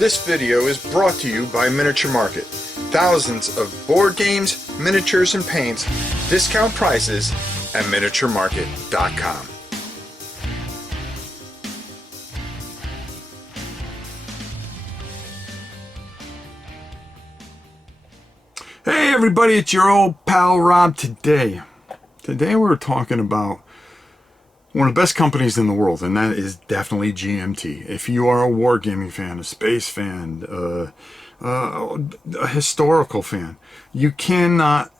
This video is brought to you by Miniature Market. Thousands of board games, miniatures, and paints, discount prices at miniaturemarket.com. Hey everybody, it's your old pal Rob. Today we're talking about one of the best companies in the world, and that is definitely GMT. If you are a wargaming fan, a space fan, a historical fan, you cannot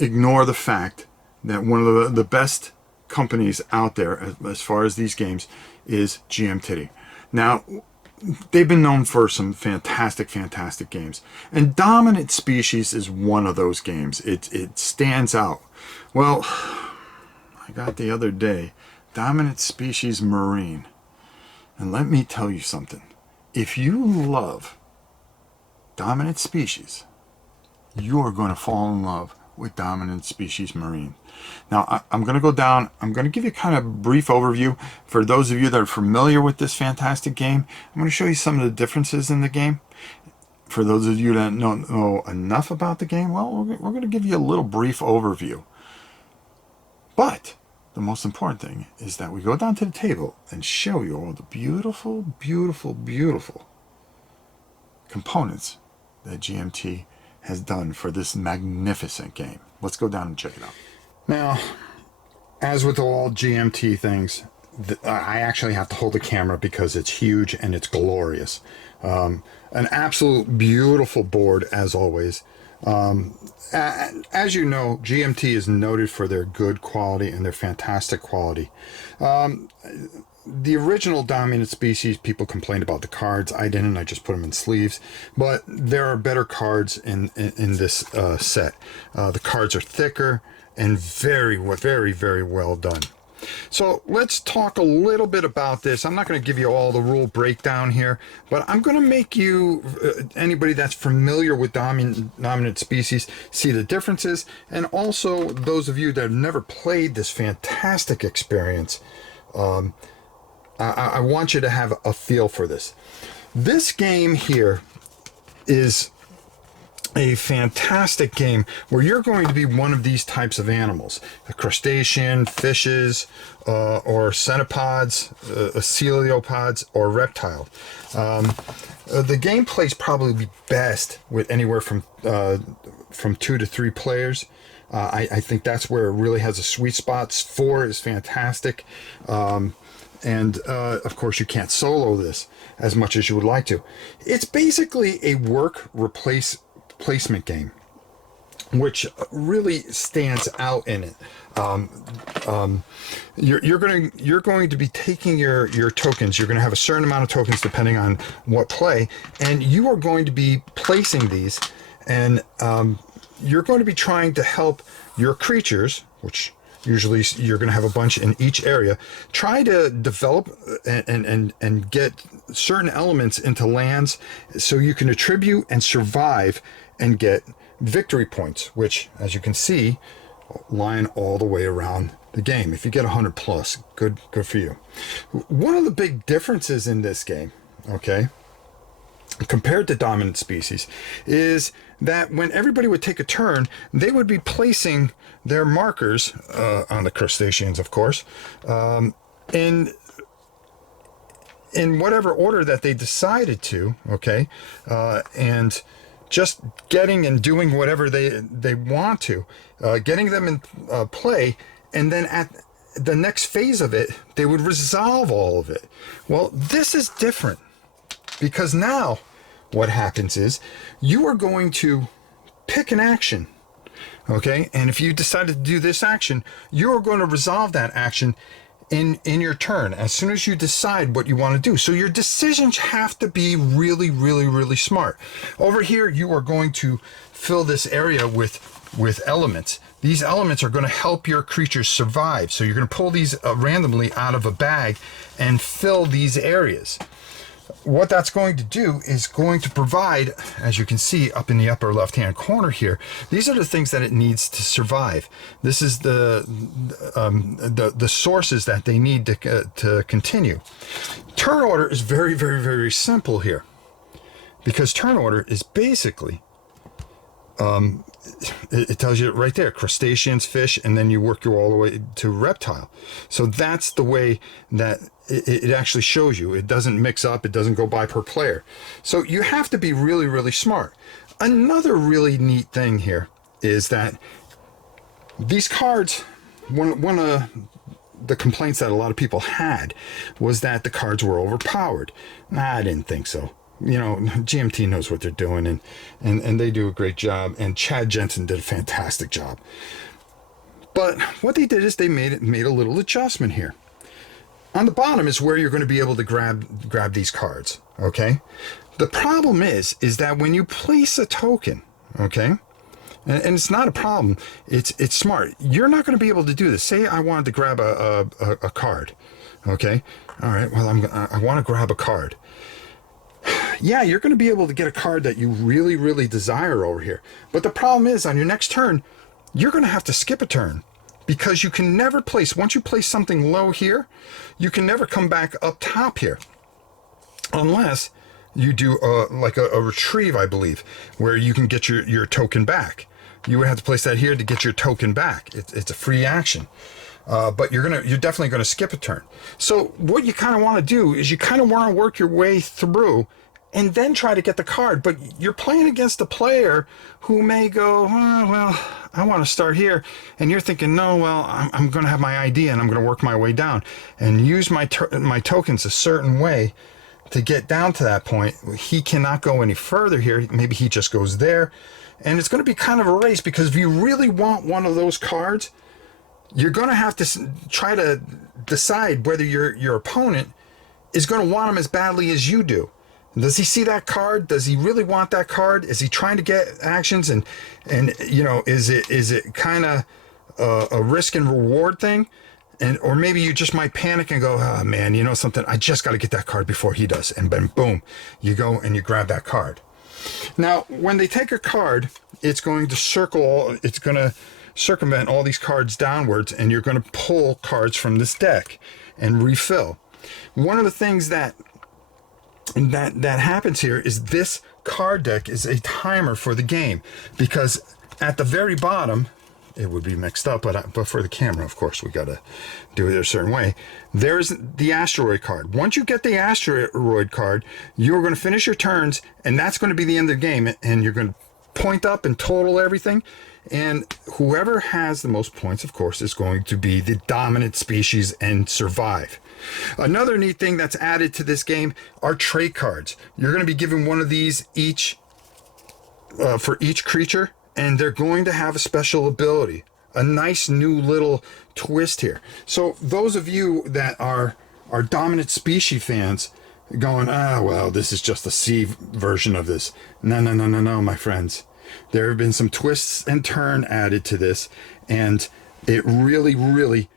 ignore the fact that one of the best companies out there as far as these games is GMT. Now, they've been known for some fantastic games, and Dominant Species is one of those games. It stands out. Well, I got the other day Dominant Species Marine, and let me tell you something. If you love Dominant Species, you are going to fall in love with Dominant Species Marine. Now, I'm going to go down. I'm going to give you kind of a brief overview. For those of you that are familiar with this fantastic game, I'm going to show you some of the differences in the game. For those of you that don't know enough about the game, well, we're going to give you a little brief overview. But the most important thing is that we go down to the table and show you all the beautiful components that GMT has done for this magnificent game. Let's go down and check it out. Now, as with all GMT things, I actually have to hold the camera because it's huge and it's glorious. An absolute beautiful board, as always. As you know, GMT is noted for their good quality and their fantastic quality. The original Dominant Species, people complained about the cards. I didn't. I just put them in sleeves. But there are better cards in this set. The cards are thicker and very well done. So let's talk a little bit about this. I'm not going to give you all the rule breakdown here, but I'm going to make you, anybody that's familiar with Dominant Species, see the differences. And also those of you that have never played this fantastic experience, I want you to have a feel for this. This game here is a fantastic game where you're going to be one of these types of animals: a crustacean, fishes, or cenopods, coleopods, or reptile. The gameplay is probably best with anywhere from 2 to 3 players. I think that's where it really has a sweet spot. 4 is fantastic. And of course, you can't solo this as much as you would like to. It's basically a work placement game, which really stands out in it. You're going to be taking your tokens. You're going to have a certain amount of tokens depending on what play, and you are going to be placing these, and you're going to be trying to help your creatures, which usually you're going to have a bunch in each area, try to develop and get certain elements into lands so you can attribute and survive and get victory points, which, as you can see, line all the way around the game. If you get 100 plus, good for you. One of the big differences in this game, okay, compared to Dominant Species, is that when everybody would take a turn, they would be placing their markers on the crustaceans, of course, in whatever order that they decided to, okay, and just getting and doing whatever they want to, getting them in play, and then at the next phase of it, they would resolve all of it. Well, this is different, because now what happens is you are going to pick an action, okay? And if you decided to do this action, you are going to resolve that action in your turn as soon as you decide what you want to do. So your decisions have to be really smart. Over here, you are going to fill this area with elements. These elements are going to help your creatures survive. So you're going to pull these randomly out of a bag and fill these areas. What that's going to do is going to provide, as you can see up in the upper left hand corner here, these are the things that it needs to survive. This is the sources that they need to continue. Turn order is very, very, very simple here, because turn order is basically, it tells you right there, crustaceans, fish, and then you work your all the way to reptile. So that's the way that it actually shows you. It doesn't mix up, it doesn't go by per player. So you have to be really, really smart. Another really neat thing here is that these cards, one of the complaints that a lot of people had was that the cards were overpowered. I didn't think so. You know, GMT knows what they're doing, and they do a great job, and Chad Jensen did a fantastic job. But what they did is they made a little adjustment here. On the bottom is where you're going to be able to grab these cards, okay? The problem is that when you place a token, okay, and it's not a problem, it's smart. You're not going to be able to do this. Say I wanted to grab a card, okay? All right, well, I want to grab a card. Yeah, you're going to be able to get a card that you really, really desire over here. But the problem is, on your next turn, you're going to have to skip a turn, because you can never place, once you place something low here, you can never come back up top here, unless you do like a retrieve, I believe, where you can get your token back. You would have to place that here to get your token back. It's a free action. But you're definitely going to skip a turn. So what you kind of want to do is you kind of want to work your way through and then try to get the card. But you're playing against a player who may go, oh, well, I want to start here. And you're thinking, no, well, I'm going to have my idea and I'm going to work my way down and use my tokens a certain way to get down to that point. He cannot go any further here. Maybe he just goes there. And it's going to be kind of a race, because if you really want one of those cards, you're going to have to try to decide whether your opponent is going to want them as badly as you do. Does he see that card? Does he really want that card? Is he trying to get actions? And you know, is it kind of a risk and reward thing? Or maybe you just might panic and go, oh man, you know something, I just got to get that card before he does. And then boom, you go and you grab that card. Now, when they take a card, it's going to circumvent all these cards downwards, and you're going to pull cards from this deck and refill. One of the things that happens here is this card deck is a timer for the game, because at the very bottom, it would be mixed up, but for the camera, of course, we got to do it a certain way. There's the asteroid card. Once you get the asteroid card, you're going to finish your turns, and that's going to be the end of the game, and you're going to point up and total everything, and whoever has the most points, of course, is going to be the dominant species and survive. Another neat thing that's added to this game are trait cards. You're going to be given one of these each for each creature, and they're going to have a special ability, a nice new little twist here. So those of you that are dominant species fans going, well, this is just a C version of this. No, my friends. There have been some twists and turns added to this, and it really, really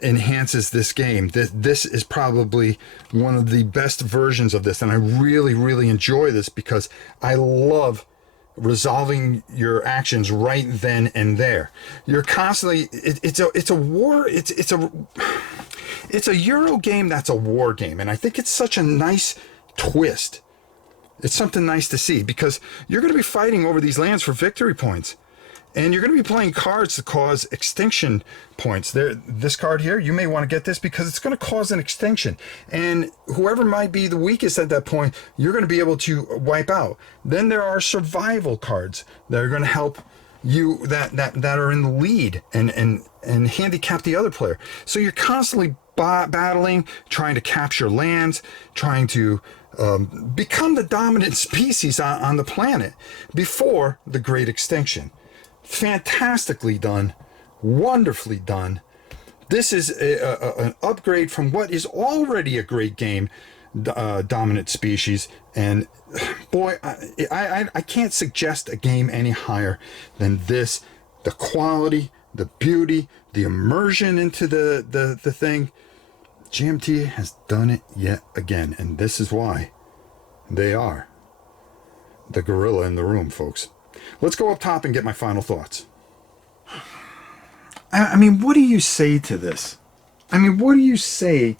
enhances this game. This is probably one of the best versions of this, and I really, really enjoy this, because I love resolving your actions right then and there. You're constantly, it's a Euro game that's a war game, and I think it's such a nice twist. It's something nice to see, because you're going to be fighting over these lands for victory points, and you're going to be playing cards to cause extinction points. This card here, you may want to get this because it's going to cause an extinction, and whoever might be the weakest at that point, you're going to be able to wipe out. Then there are survival cards that are going to help you that are in the lead and handicap the other player. So you're constantly battling, trying to capture lands, trying to become the dominant species on the planet before the Great Extinction. Fantastically done, wonderfully done. This is an upgrade from what is already a great game, Dominant Species, and boy, I can't suggest a game any higher than this. The quality, the beauty, the immersion into the thing. GMT has done it yet again, and this is why they are the gorilla in the room, folks. Let's go up top and get my final thoughts. I mean, what do you say to this? I mean, what do you say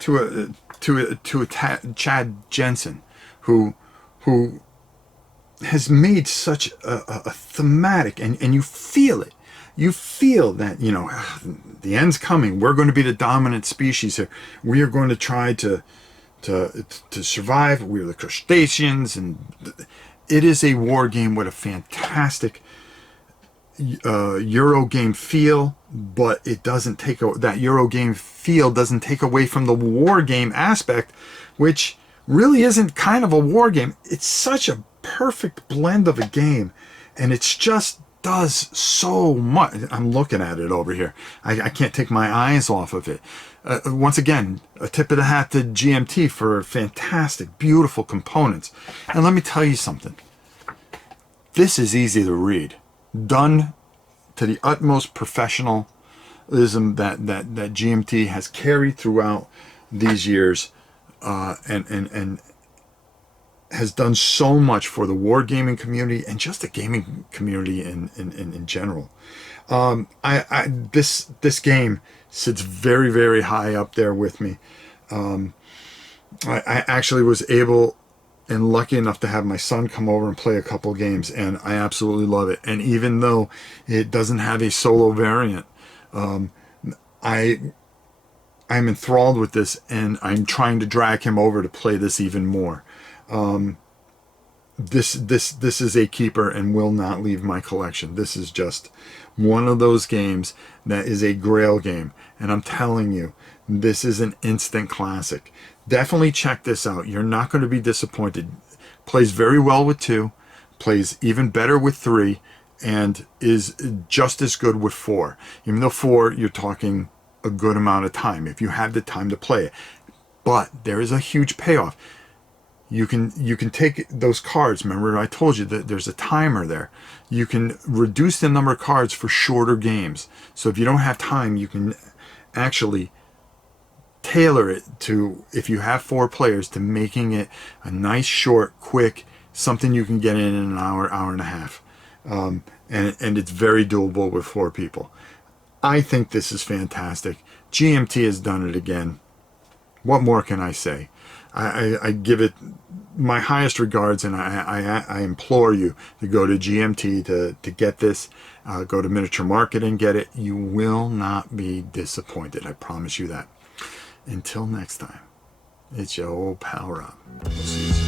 to Chad Jensen, who has made such a thematic, and you feel it. You feel that, you know, the end's coming. We're going to be the dominant species here. We are going to try to survive. We're the crustaceans, and it is a war game with a fantastic Euro game feel, but it doesn't take that Euro game feel doesn't take away from the war game aspect, which really isn't kind of a war game. It's such a perfect blend of a game, and it's just does so much. I'm looking at it over here. I can't take my eyes off of it. Once again, a tip of the hat to GMT for fantastic, beautiful components. And let me tell you something. This is easy to read, done to the utmost professionalism that GMT has carried throughout these years, and has done so much for the wargaming community and just the gaming community in general. This game sits very, very high up there with me. I actually was able and lucky enough to have my son come over and play a couple games, and I absolutely love it. And even though it doesn't have a solo variant, I'm enthralled with this, and I'm trying to drag him over to play this even more. This is a keeper and will not leave my collection. This is just one of those games that is a grail game, and I'm telling you, this is an instant classic. Definitely check this out. You're not going to be disappointed. Plays very well with 2, plays even better with 3, and is just as good with 4. Even though 4, you're talking a good amount of time if you have the time to play it. But there is a huge payoff. You can take those cards. Remember, I told you that there's a timer there. You can reduce the number of cards for shorter games. So if you don't have time, you can actually tailor it to, if you have 4 players, to making it a nice, short, quick, something you can get in an hour, hour and a half. And it's very doable with 4 people. I think this is fantastic. GMT has done it again. What more can I say? I give it my highest regards, and I implore you to go to GMT to get this. Go to Miniature Market and get it. You will not be disappointed. I promise you that. Until next time, it's your old pal Rob. We'll see you soon.